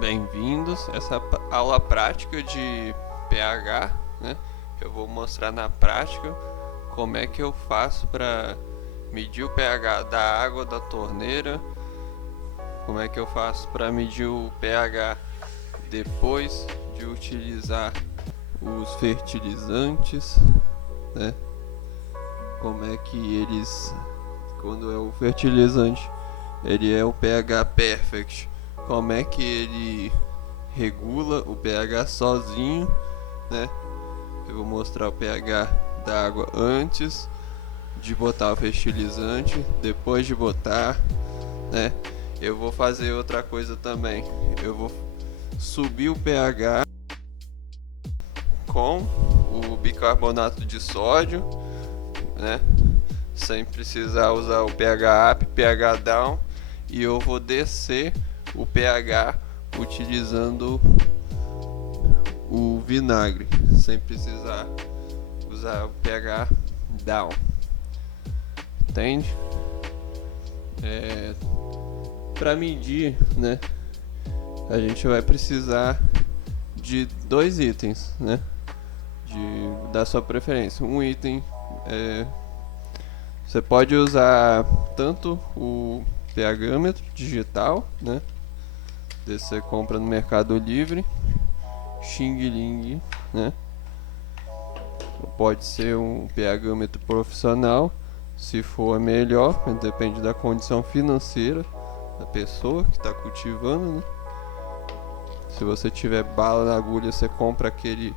Bem-vindos. Essa aula prática de pH, né? Eu vou mostrar na prática como é que eu faço para medir o pH da água da torneira, como é que eu faço para medir o pH depois de utilizar os fertilizantes, né? Como é que eles, quando é o fertilizante, ele é o pH perfect, como é que ele regula o pH sozinho, né? Eu vou mostrar o pH da água antes de botar o fertilizante, depois de botar, né? Eu vou fazer outra coisa também. Eu vou subir o pH com o bicarbonato de sódio, né? Sem precisar usar o pH up, pH down, e eu vou descer o pH utilizando o vinagre, sem precisar usar o pH down. Entende? Para medir, né? A gente vai precisar de dois itens, né? Da sua preferência. Um item você pode usar tanto o pHmetro digital, né? Desse você compra no Mercado Livre, Xing Ling, né? Pode ser um pHmetro profissional, se for melhor, depende da condição financeira da pessoa que está cultivando, né? Se você tiver bala na agulha, você compra aquele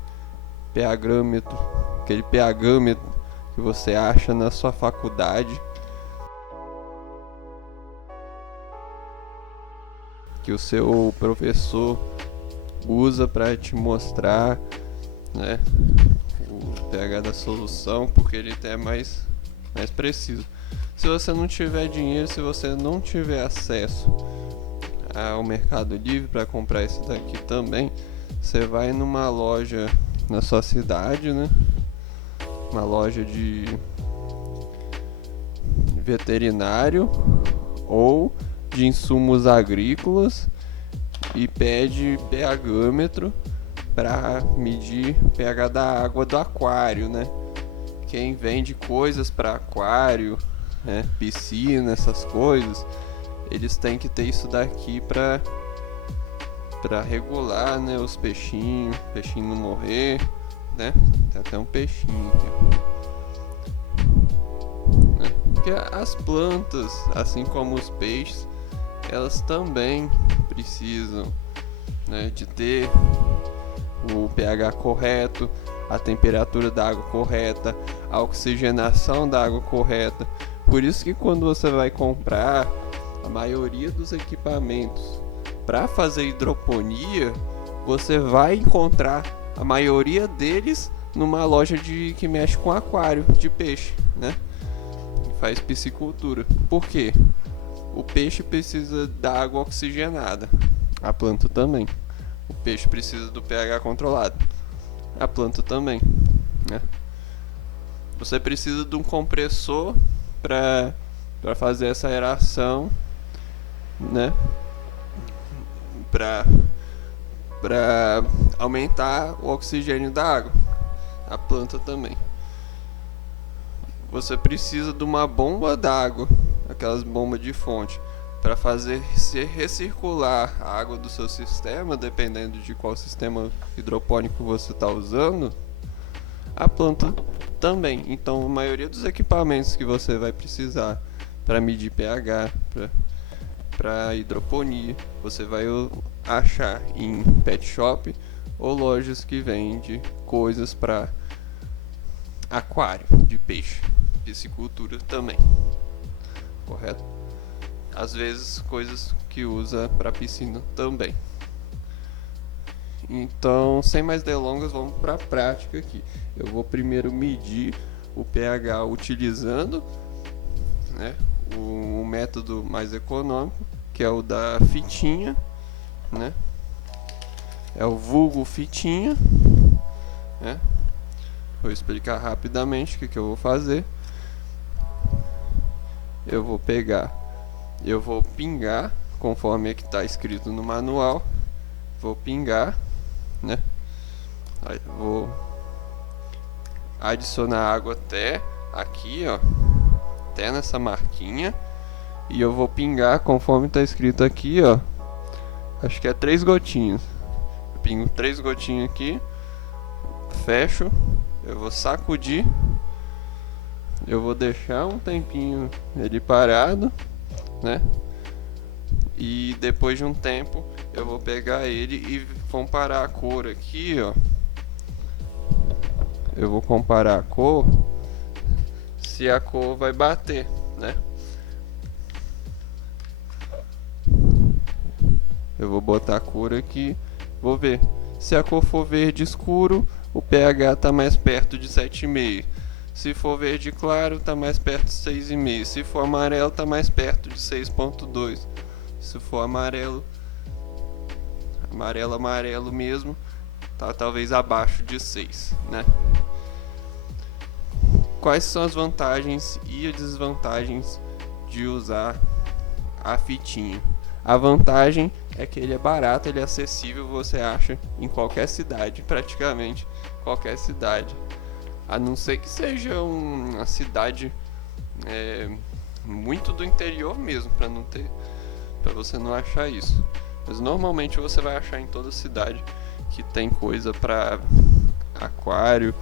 pHmetro, que você acha na sua faculdade, que o seu professor usa para te mostrar, né, o pH da solução, porque ele é mais preciso. Se você não tiver dinheiro, se você não tiver acesso ao Mercado Livre para comprar esse daqui também, você vai numa loja na sua cidade, né? Uma loja de veterinário ou de insumos agrícolas e pede pHmetro para medir o pH da água do aquário, né? Quem vende coisas para aquário, né, piscina, essas coisas, eles têm que ter isso daqui para regular, né, os peixinhos, peixinho não morrer, né? Tem até um peixinho aqui, né? Porque as plantas, assim como os peixes, elas também precisam, né, de ter o pH correto, a temperatura da água correta, a oxigenação da água correta. Por isso que quando você vai comprar a maioria dos equipamentos para fazer hidroponia, você vai encontrar a maioria deles numa loja que mexe com aquário de peixe, né? Que faz piscicultura. Por quê? O peixe precisa da água oxigenada, a planta também. O peixe precisa do pH controlado, a planta também, né? Você precisa de um compressor para fazer essa aeração, né? Para aumentar o oxigênio da água, a planta também. Você precisa de uma bomba d'água, aquelas bombas de fonte, para fazer se recircular a água do seu sistema, dependendo de qual sistema hidropônico você está usando, a planta também. Então, a maioria dos equipamentos que você vai precisar para medir pH, para hidroponia, você vai achar em pet shop ou lojas que vendem coisas para aquário de peixe, piscicultura também, correto? Às vezes coisas que usa para piscina também. Então, sem mais delongas, vamos para a prática aqui. Eu vou primeiro medir o pH utilizando, né, o método mais econômico, que é o da fitinha, né? É o vulgo fitinha, né? Vou explicar rapidamente o que eu vou fazer. Eu vou pingar conforme é que está escrito no manual, vou pingar, né? Aí vou adicionar água até aqui, ó, até nessa marquinha, e eu vou pingar conforme tá escrito aqui, ó. Acho que é 3 gotinhas. Eu pingo 3 gotinhas aqui, fecho, eu vou sacudir, eu vou deixar um tempinho ele parado, né? E depois de um tempo eu vou pegar ele e comparar a cor aqui, ó. Eu vou comparar a cor, se a cor vai bater, né? Eu vou botar a cor aqui, vou ver. Se a cor for verde escuro, o pH está mais perto de 7,5. Se for verde claro, está mais perto de 6,5. Se for amarelo, está mais perto de 6,2. Se for amarelo mesmo, tá talvez abaixo de 6, né? Quais são as vantagens e as desvantagens de usar a fitinha? A vantagem é que ele é barato, ele é acessível, você acha em qualquer cidade, praticamente qualquer cidade, a não ser que seja uma cidade muito do interior mesmo, para você não achar isso. Mas normalmente você vai achar em toda cidade que tem coisa para aquário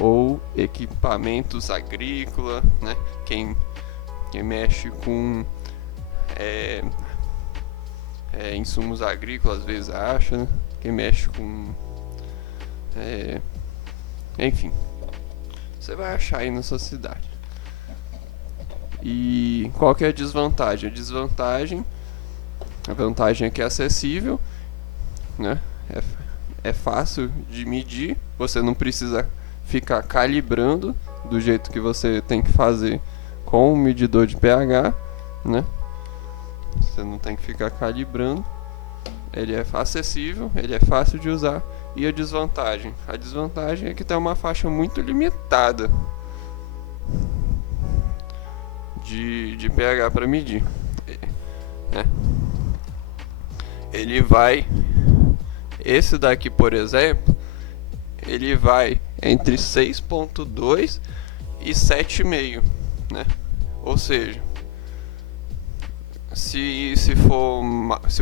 ou equipamentos agrícolas, né? Quem mexe com insumos agrícolas às vezes acha, né? Quem mexe com enfim, você vai achar aí na sua cidade. E qual que é a desvantagem? A vantagem é que é acessível, né? É fácil de medir, você não precisa ficar calibrando do jeito que você tem que fazer com o medidor de pH, né? Você não tem que ficar calibrando. Ele é acessível, ele é fácil de usar. E a desvantagem? A desvantagem é que tem uma faixa muito limitada de pH para medir, né? Esse daqui, por exemplo, ele vai entre 6,2 e 7,5, né? Ou seja, se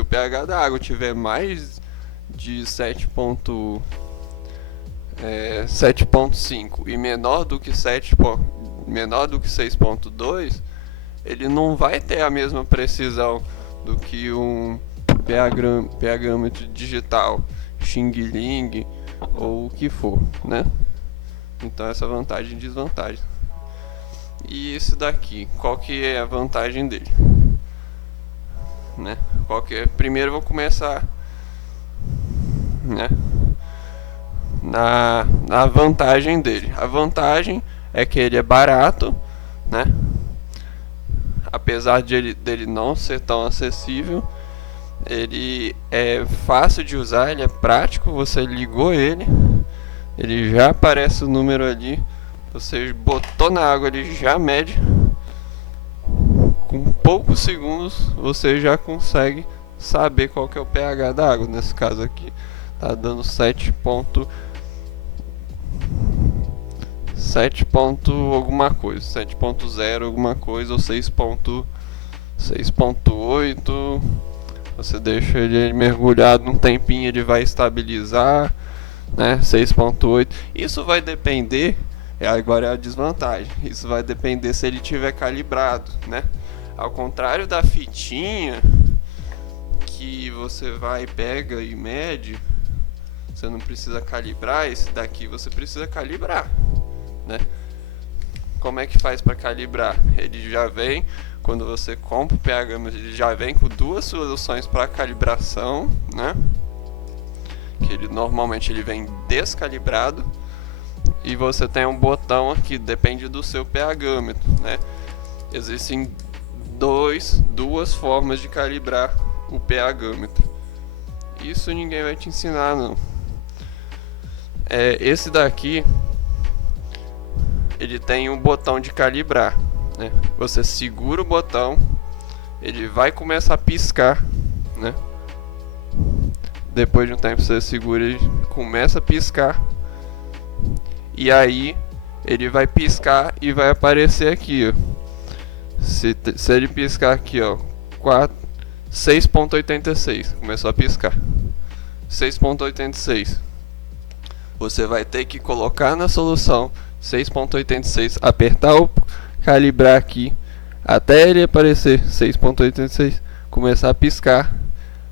o pH da água tiver mais de 7,5 e menor do que 6,2, ele não vai ter a mesma precisão do que um pHmetro digital, Xing Ling ou o que for, né? Então essa vantagem e desvantagem. E esse daqui, qual que é a vantagem dele, né? Primeiro eu vou começar, né, na vantagem dele. A vantagem é que ele é barato, né? Apesar dele não ser tão acessível, ele é fácil de usar, ele é prático. Você ligou ele já aparece o número ali, você botou na água, ele já mede. Com poucos segundos você já consegue saber qual que é o pH da água. Nesse caso aqui tá dando 7 alguma coisa, 7.0 alguma coisa, ou 6.8. Você deixa ele mergulhado um tempinho, ele vai estabilizar, né? 6.8. Isso vai depender, agora é a desvantagem, isso vai depender se ele tiver calibrado, né? Ao contrário da fitinha, que você vai, pega e mede, você não precisa calibrar. Esse daqui você precisa calibrar, né? Como é que faz para calibrar? Ele já vem, quando você compra o pH, ele já vem com 2 soluções para calibração, né? Que normalmente ele vem descalibrado, e você tem um botão aqui, depende do seu pHmetro, né? Existem duas formas de calibrar o pHmetro. Isso ninguém vai te ensinar, não. Esse daqui, ele tem um botão de calibrar, né? Você segura o botão, ele vai começar a piscar, né? Depois de um tempo você segura, ele começa a piscar. E aí ele vai piscar e vai aparecer aqui, ó. Se ele piscar aqui, ó, 6.86, começou a piscar. 6.86. Você vai ter que colocar na solução 6.86, apertar o calibrar aqui até ele aparecer 6.86, começar a piscar.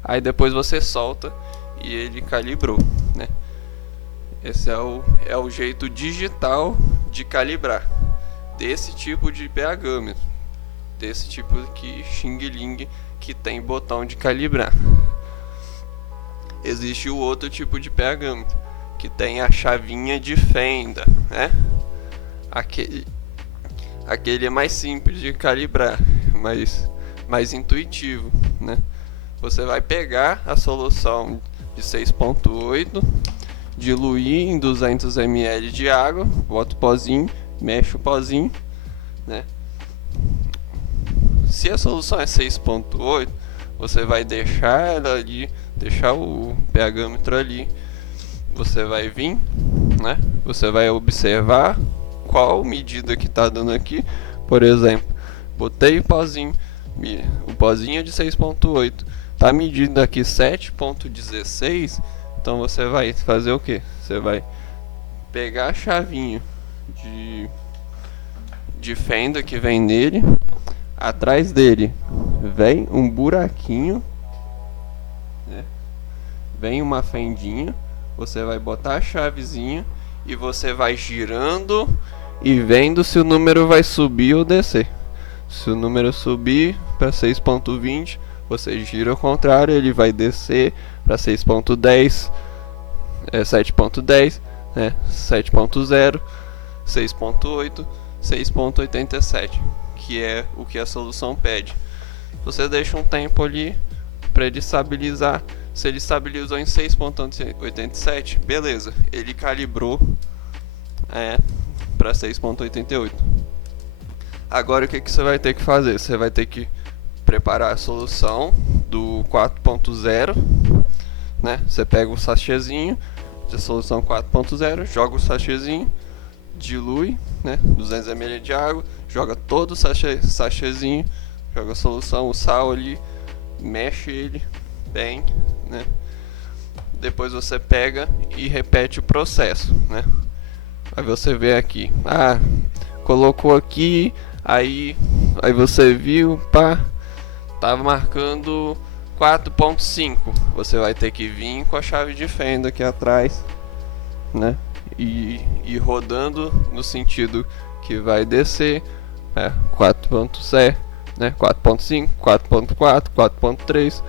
Aí depois você solta e ele calibrou, né? Esse é o jeito digital de calibrar desse tipo de pHmetro, desse tipo aqui Xing Ling que tem botão de calibrar. Existe o outro tipo de pHmetro que tem a chavinha de fenda, né? Aquele é mais simples de calibrar, mais intuitivo, né? Você vai pegar a solução de 6.8, diluir em 200 ml de água, bota o pozinho, mexe o pozinho, né? Se a solução é 6.8, você vai deixar ela ali, deixar o pHmetro ali. Você vai vir, né? Você vai observar qual medida que está dando aqui. Por exemplo, botei o pozinho é de 6.8, tá medindo aqui 7.16. Então você vai fazer o que? Você vai pegar a chavinha de fenda que vem nele. Atrás dele vem um buraquinho, né? Vem uma fendinha. Você vai botar a chavezinha e você vai girando e vendo se o número vai subir ou descer. Se o número subir para 6.20, você gira ao contrário, ele vai descer para 6.10, 7.10, né? 7.0, 6.8, 6.87, que é o que a solução pede. Você deixa um tempo ali para ele estabilizar. Se ele estabilizou em 6.87, beleza, ele calibrou para 6.88. Agora o que você vai ter que fazer? Você vai ter que preparar a solução do 4.0, né? Você pega o sachêzinho de solução 4.0, joga o sachêzinho, dilui, né? 200 ml de água, joga todo o sachêzinho, joga a solução, o sal ali, mexe ele bem, né? Depois você pega e repete o processo, né? Aí você vê aqui, colocou aqui, aí você viu, tava marcando 4.5. Você vai ter que vir com a chave de fenda aqui atrás, né? E rodando no sentido que vai descer, 4.0, né? 4.5, 4.4, 4.3,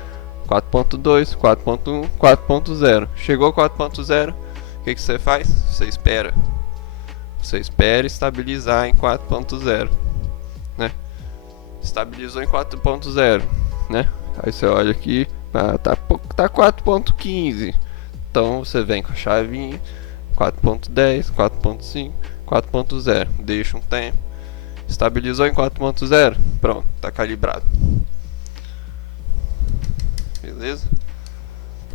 4.2, 4.1, 4.0. Chegou 4.0, o que você faz? Você espera estabilizar em 4.0, né? Estabilizou em 4.0, né? Aí você olha aqui, tá 4.15. Então você vem com a chavinha 4.10, 4.5, 4.0. Deixa um tempo. Estabilizou em 4.0, pronto, tá calibrado. Beleza?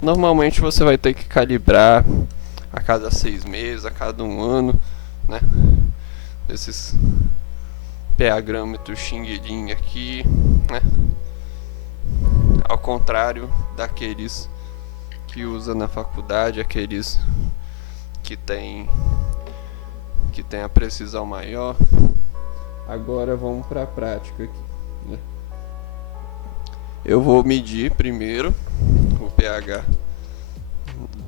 Normalmente você vai ter que calibrar a cada 6 meses, a cada 1 ano, né? Esses pHmetros Xing Ling aqui, né? Ao contrário daqueles que usa na faculdade, aqueles que tem a precisão maior. Agora vamos para a prática aqui, né? Eu vou medir primeiro o pH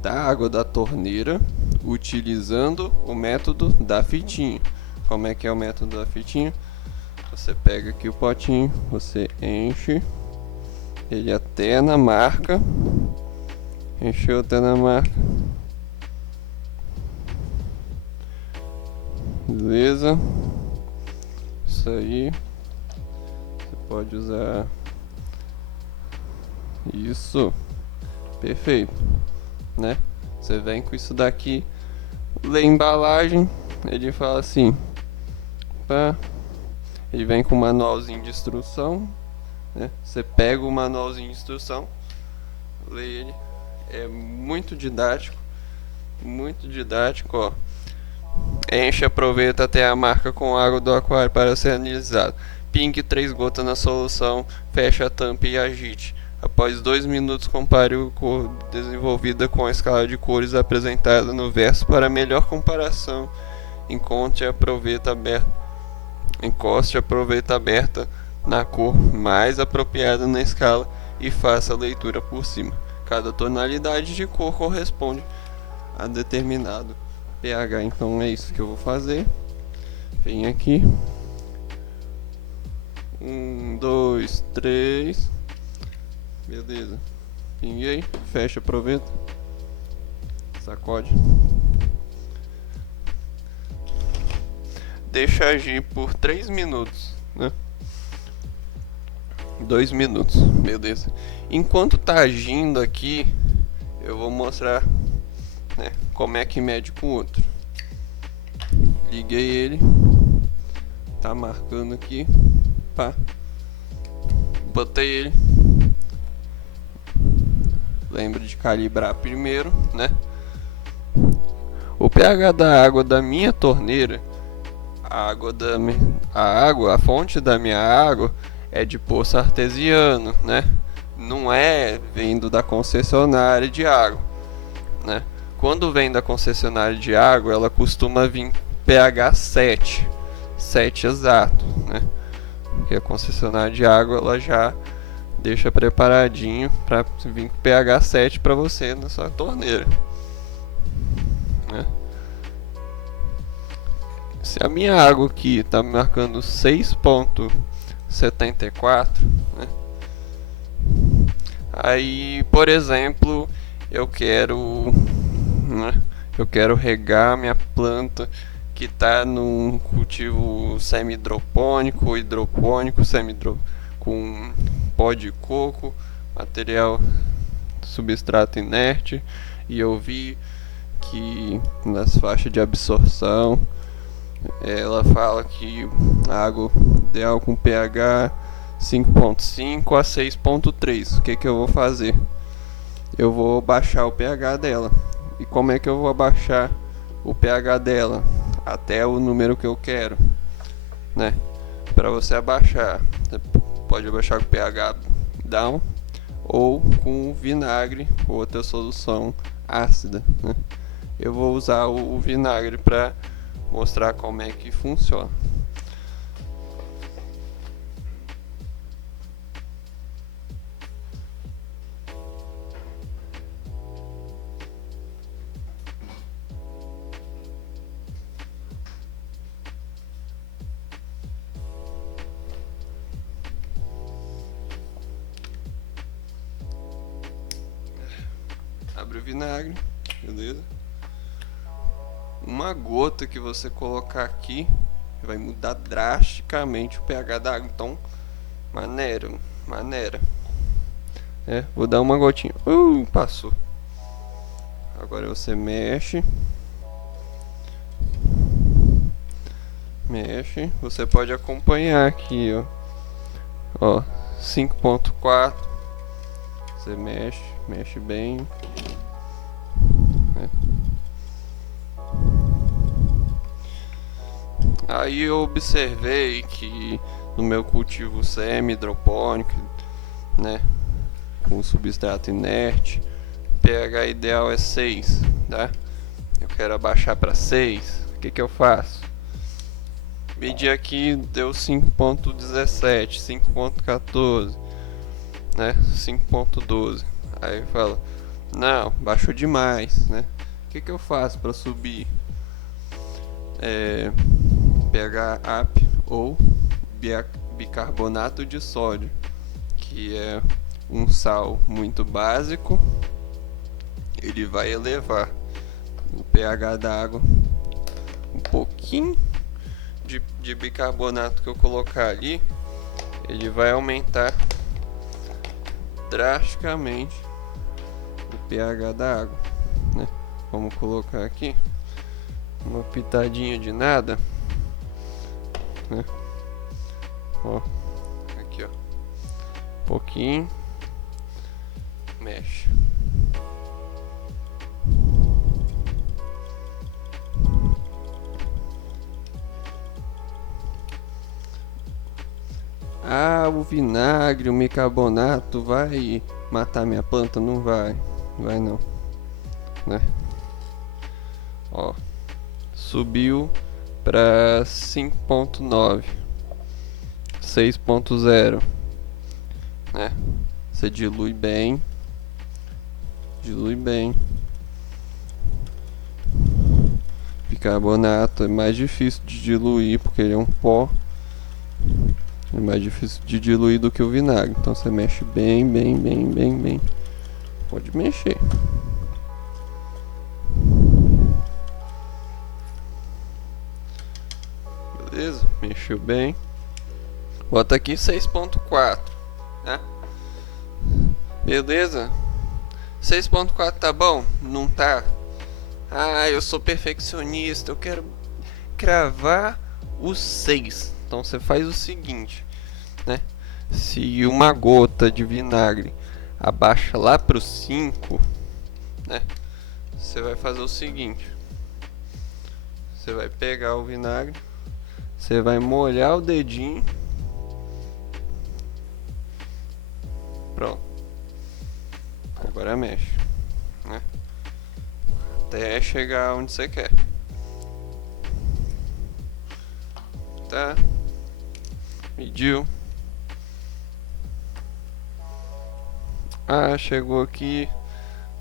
da água da torneira utilizando o método da fitinha. Como é que é o método da fitinha? Você pega aqui o potinho, você enche ele até na marca, encheu até na marca, beleza? Isso aí, você pode usar isso, perfeito, né? Você vem com isso daqui, lê a embalagem, ele fala assim, ele vem com um manualzinho de instrução, né? Você pega o manualzinho de instrução, lê ele É muito didático, ó. Enche, aproveita até a marca com água do aquário para ser analisado. Pingue 3 gotas na solução, feche a tampa e agite. Após 2 minutos, compare a cor desenvolvida com a escala de cores apresentada no verso para melhor comparação. Encoste a proveta aberta na cor mais apropriada na escala e faça a leitura por cima. Cada tonalidade de cor corresponde a determinado pH. Então é isso que eu vou fazer. Vem aqui. 1, 2, 3. Beleza. Pinguei. Fecha, aproveita. Sacode. Deixa agir por 3 minutos, né? 2 minutos, beleza. Enquanto tá agindo aqui, eu vou mostrar, né, como é que mede com o outro. Liguei ele, tá marcando aqui, pá. Botei ele. Lembra de calibrar primeiro, né? O pH da água da minha torneira, a fonte da minha água é de poço artesiano, né? Não é vindo da concessionária de água, né? Quando vem da concessionária de água, ela costuma vir pH 7 exato, né? Porque a concessionária de água ela já deixa preparadinho para vir com pH 7 para você na sua torneira, né? Se a minha água aqui está marcando 6,74, né? Aí, por exemplo, eu quero regar minha planta que está num cultivo semi-hidropônico ou hidropônico, com pó de coco, material substrato inerte, e eu vi que nas faixas de absorção ela fala que a água ideal com pH 5,5 a 6,3. O que eu vou fazer? Eu vou baixar o pH dela. E como é que eu vou abaixar o pH dela até o número que eu quero, né? Para você abaixar, você pode abaixar com pH down ou com vinagre ou outra solução ácida, né? Eu vou usar o vinagre para mostrar como é que funciona. Abre o vinagre, beleza? Uma gota que você colocar aqui vai mudar drasticamente o pH da água. Então, maneira. Vou dar uma gotinha. Passou. Agora você mexe. Você pode acompanhar aqui, ó. 5,4. Você mexe bem. Aí eu observei que no meu cultivo semi-hidropônico, né, com substrato inerte, pH ideal é 6, tá? Eu quero abaixar para 6. O que eu faço? Medi aqui, deu 5,17, 5,14, né, 5,12. Aí eu falo, não, baixou demais, né? O que eu faço para subir? pH up ou bicarbonato de sódio, que é um sal muito básico. Ele vai elevar o pH da água. Um pouquinho de bicarbonato que eu colocar ali, ele vai aumentar drasticamente o pH da água, né? Vamos colocar aqui uma pitadinha de nada, né? Ó, aqui, ó, pouquinho, mexe. Ah, o vinagre, o bicarbonato vai matar minha planta? Não vai, vai não, né? Ó, subiu para 5.9, 6.0, né? Você dilui bem, dilui bem. Bicarbonato é mais difícil de diluir porque ele é um pó. É mais difícil de diluir do que o vinagre. Então você mexe bem, bem, bem, bem, bem. Pode mexer. Beleza? Mexeu bem. Bota aqui 6.4, né? Beleza? 6.4 tá bom? Não tá? Ah, eu sou perfeccionista. Eu quero cravar o 6. Então você faz o seguinte, né? Se uma gota de vinagre abaixa lá pro 5, né? Você vai fazer o seguinte: você vai pegar o vinagre, você vai molhar o dedinho. Pronto. Agora mexe, né? Até chegar onde você quer. Tá? Mediu. Ah, chegou aqui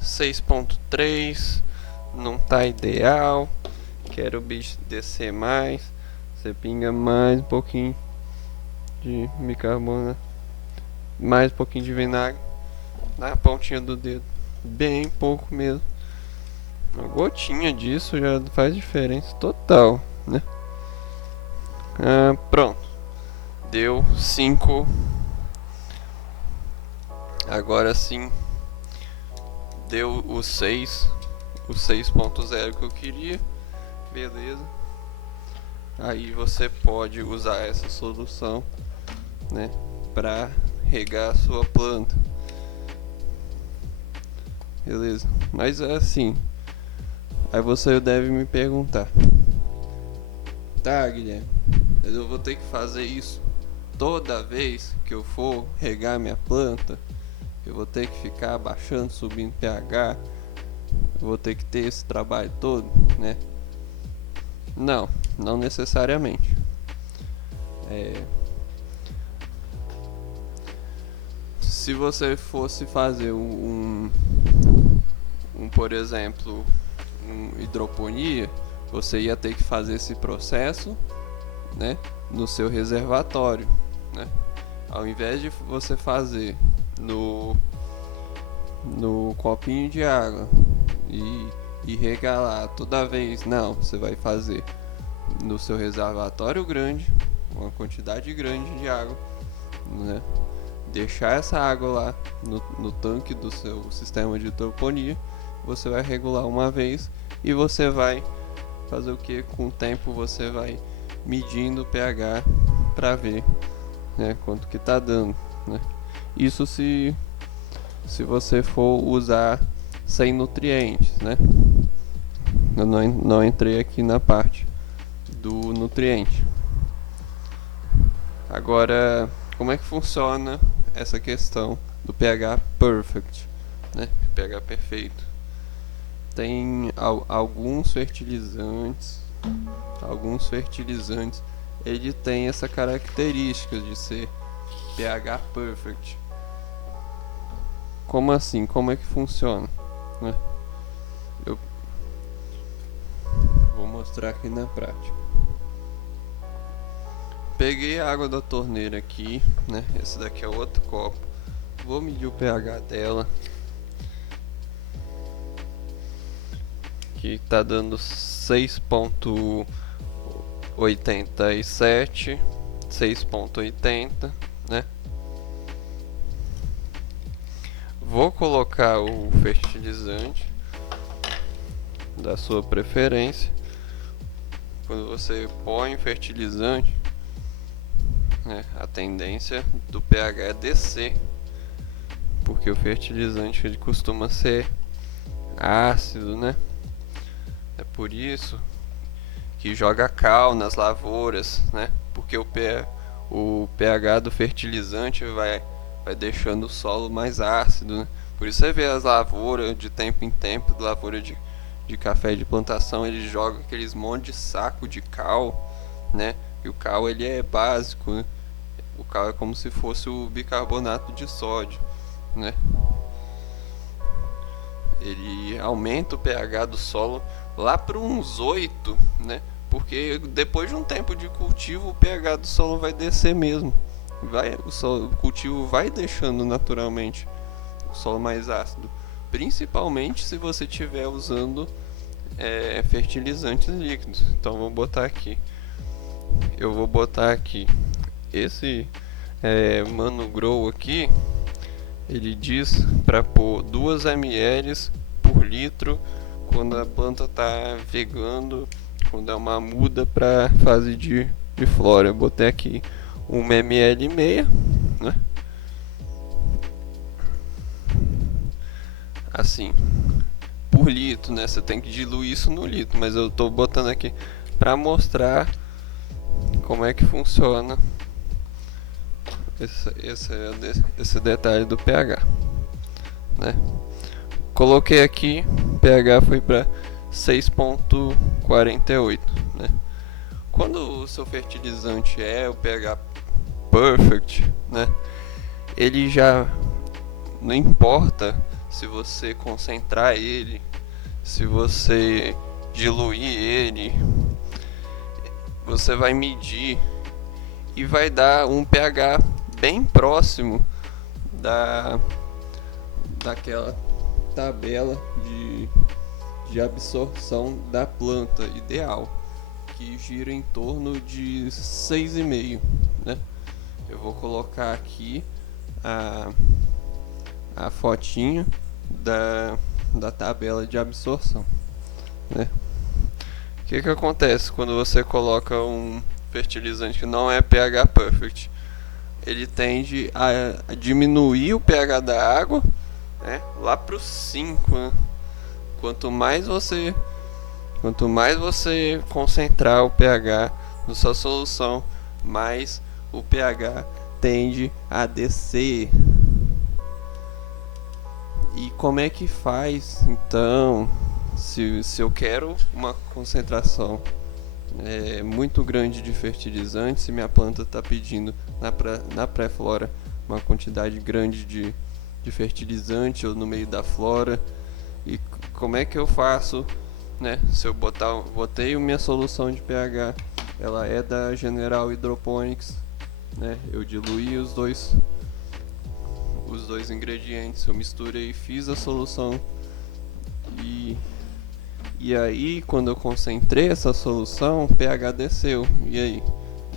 6.3. Não tá ideal. Quero o bicho descer mais. Você pinga mais um pouquinho de bicarbonato, mais um pouquinho de vinagre na pontinha do dedo, bem pouco mesmo. Uma gotinha disso já faz diferença total, né? Pronto. Deu 5. Agora sim. Deu o 6. O 6.0 que eu queria. Beleza. Aí você pode usar essa solução, né, para regar a sua planta. Beleza. Mas é assim. Aí você deve me perguntar: tá, Guilherme, eu vou ter que fazer isso toda vez que eu for regar minha planta? Eu vou ter que ficar abaixando, subindo pH? Eu vou ter que ter esse trabalho todo, né? Não, não necessariamente. Se você fosse fazer por exemplo, hidroponia, você ia ter que fazer esse processo, né, no seu reservatório, né? Ao invés de você fazer no copinho de água e regar lá toda vez, não, você vai fazer no seu reservatório grande, uma quantidade grande de água, né? Deixar essa água lá no tanque do seu sistema de hidroponia. Você vai regular uma vez e você vai fazer o que? Com o tempo você vai medindo o pH para ver, né, quanto que tá dando, né? Isso se você for usar sem nutrientes, né? Eu não entrei aqui na parte do nutriente. Agora, como é que funciona essa questão do pH perfect, né? pH perfeito. Tem alguns fertilizantes, ele tem essa característica de ser pH perfect. Como assim? Como é que funciona, né? Eu vou mostrar aqui na prática. Peguei a água da torneira aqui, né? Esse daqui é outro copo. Vou medir o pH dela, que tá dando 6.87, 6.80, né? Vou colocar o fertilizante da sua preferência. Quando você põe fertilizante, né, a tendência do pH é descer, porque o fertilizante ele costuma ser ácido, né? É por isso que joga cal nas lavouras, né? Porque o o pH do fertilizante vai deixando o solo mais ácido, né? Por isso você vê as lavouras de tempo em tempo, lavoura de café de plantação, eles jogam aqueles monte de saco de cal, né? E o cal ele é básico, né? O cal é como se fosse o bicarbonato de sódio, né? Ele aumenta o pH do solo lá para uns 8, né? Porque depois de um tempo de cultivo, o pH do solo vai descer mesmo. O cultivo vai deixando naturalmente o solo mais ácido, principalmente se você estiver usando fertilizantes líquidos. Então vou botar aqui. Eu vou botar aqui esse Mano Grow aqui. Ele diz para pôr 2 ml por litro quando a planta está vegando, quando é uma muda para fase de flora. Eu botei aqui 1 ml e meia, né? Assim, por litro, né? Você tem que diluir isso no litro, mas eu estou botando aqui para mostrar como é que funciona esse detalhe do pH, né? Coloquei aqui, pH foi para 6,48, né? Quando o seu fertilizante é o pH perfect, né? Ele já não importa se você concentrar ele, se você diluir ele, você vai medir e vai dar um pH bem próximo daquela tabela de absorção da planta ideal, que gira em torno de 6,5, né? Eu vou colocar aqui a fotinho da tabela de absorção, né? O que acontece quando você coloca um fertilizante que não é pH perfect? Ele tende a diminuir o pH da água, né, lá para o 5, né? Quanto mais você concentrar o pH na sua solução, mais o pH tende a descer. E como é que faz então se eu quero uma concentração muito grande de fertilizante, se minha planta está pedindo na pré-flora uma quantidade grande de fertilizante ou no meio da flora, e como é que eu faço, né? Se eu botei a minha solução de pH, ela é da General Hydroponics, né? Eu diluí os dois ingredientes, eu misturei, fiz a solução e aí quando eu concentrei essa solução, o pH desceu. E aí?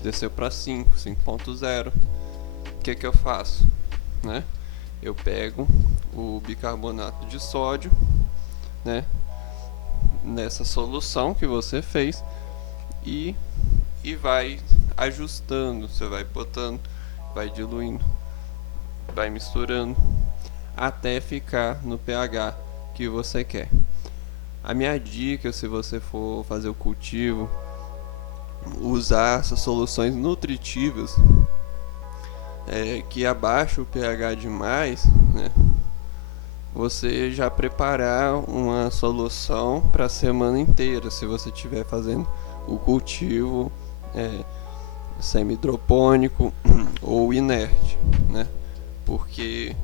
Desceu para 5,0. O que eu faço, né? Eu pego o bicarbonato de sódio, né, nessa solução que você fez e vai ajustando, você vai botando, vai diluindo, vai misturando até ficar no pH que você quer. A minha dica, se você for fazer o cultivo, usar essas soluções nutritivas que abaixam o pH demais, né? Você já preparar uma solução para a semana inteira, se você estiver fazendo o cultivo semi-hidropônico ou inerte, né? Porque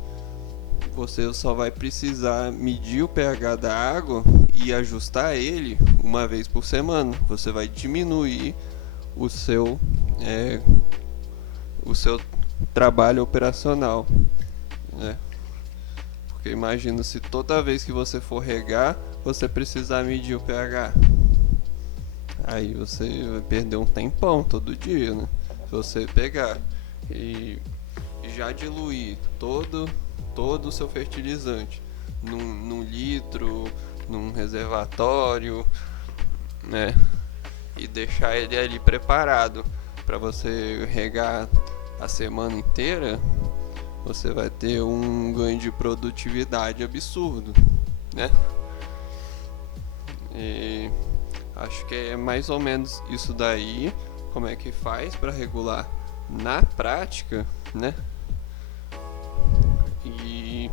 você só vai precisar medir o pH da água e ajustar ele uma vez por semana. Você vai diminuir o seu trabalho operacional, né? Porque imagina se toda vez que você for regar, você precisar medir o pH. Aí você vai perder um tempão todo dia, né? Se você pegar e já diluir todo o seu fertilizante num litro, num reservatório, né? E deixar ele ali preparado para você regar a semana inteira, você vai ter um ganho de produtividade absurdo, né? E acho que é mais ou menos isso daí. Como é que faz para regular na prática, né? E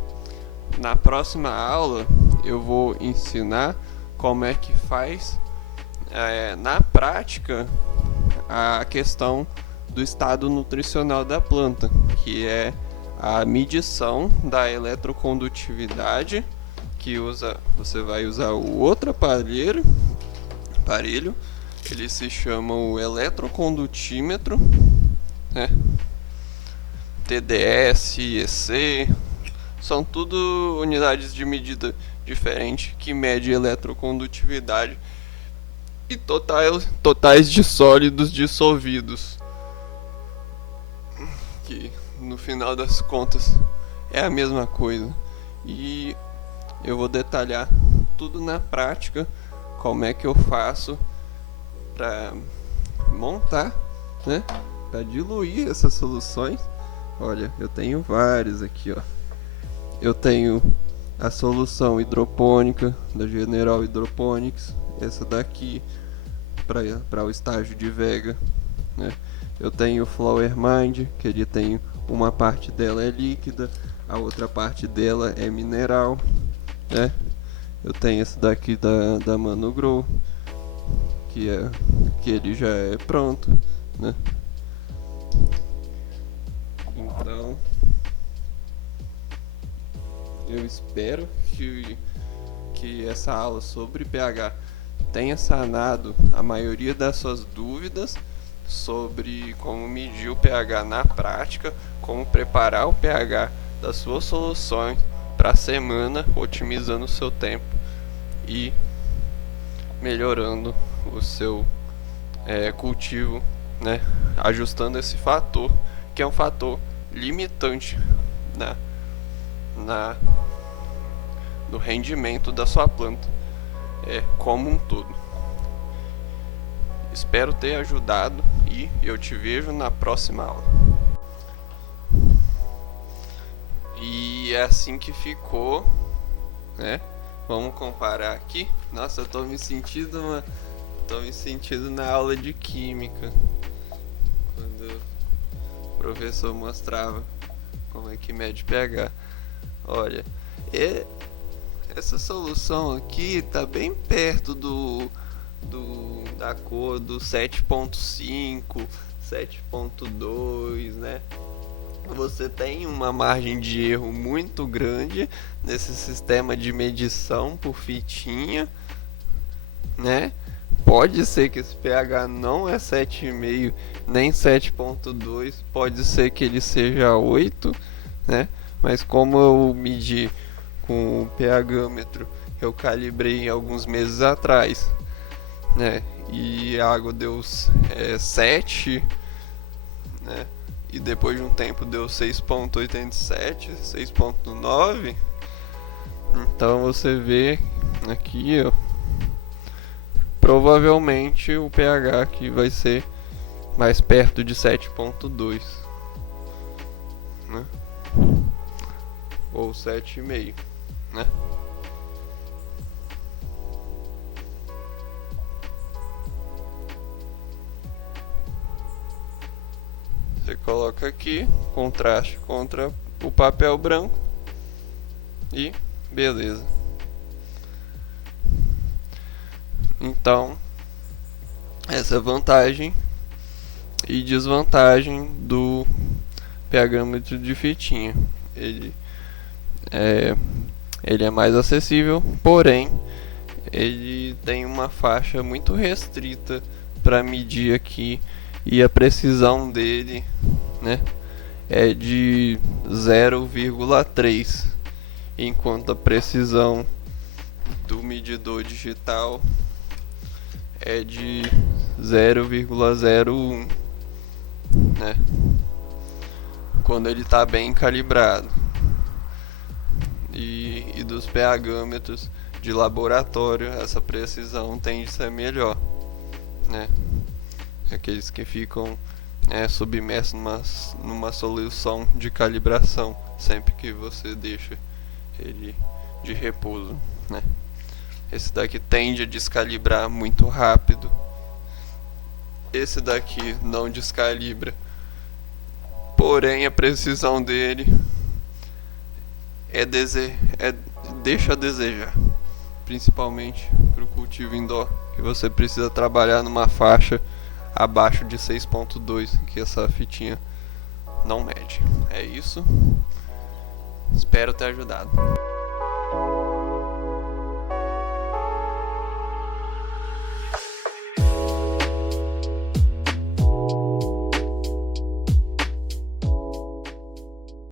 na próxima aula eu vou ensinar como é que faz na prática a questão do estado nutricional da planta, que é a medição da eletrocondutividade, que você vai usar o outro aparelho, ele se chama o eletrocondutímetro, né? TDS, EC, são tudo unidades de medida diferentes que mede eletrocondutividade e totais de sólidos dissolvidos, que no final das contas é a mesma coisa. E eu vou detalhar tudo na prática, como é que eu faço para montar, né, para diluir essas soluções. Olha, eu tenho vários aqui, ó. Eu tenho a solução hidropônica da General Hydroponics, essa daqui para o estágio de Vega, né? Eu tenho o Flower Mind, que ele tem uma parte dela é líquida, a outra parte dela é mineral, né? Eu tenho esse daqui da Mano Grow, que ele já é pronto, né? Então eu espero que essa aula sobre pH tenha sanado a maioria das suas dúvidas sobre como medir o pH na prática, como preparar o pH das suas soluções para a semana, otimizando o seu tempo e melhorando o seu cultivo, né? Ajustando esse fator, que é um fator limitante no rendimento da sua planta como um todo. Espero ter ajudado e eu te vejo na próxima aula. E é assim que ficou, né? Vamos comparar aqui. Nossa, eu tô me sentindo na aula de química, quando o professor mostrava como é que mede pH. Olha, essa solução aqui tá bem perto da cor do 7.5, 7.2, né? Você tem uma margem de erro muito grande nesse sistema de medição por fitinha, né? Pode ser que esse pH não é 7,5 nem 7.2, pode ser que ele seja 8, né? Mas como eu medi com o pHmetro, eu calibrei alguns meses atrás, né? E a água deu 7, né? E depois de um tempo deu 6.87, 6.9. Então você vê aqui, ó, provavelmente o pH aqui vai ser mais perto de 7.2, né? Ou 7,5, né? Você coloca aqui, contraste contra o papel branco e beleza. Então, essa é vantagem e desvantagem do pHmetro de fitinha. Ele é mais acessível, porém ele tem uma faixa muito restrita para medir aqui, e a precisão dele, né, é de 0,3, enquanto a precisão do medidor digital é de 0,01, né, quando ele está bem calibrado. E dos pHmetros de laboratório, essa precisão tende a ser melhor, né? Aqueles que ficam submersos numa solução de calibração sempre que você deixa ele de repouso, né? Esse daqui tende a descalibrar muito rápido. Esse daqui não descalibra porém a precisão dele deixa a desejar, principalmente para o cultivo indoor, que você precisa trabalhar numa faixa abaixo de 6.2, que essa fitinha não mede. É isso. Espero ter ajudado.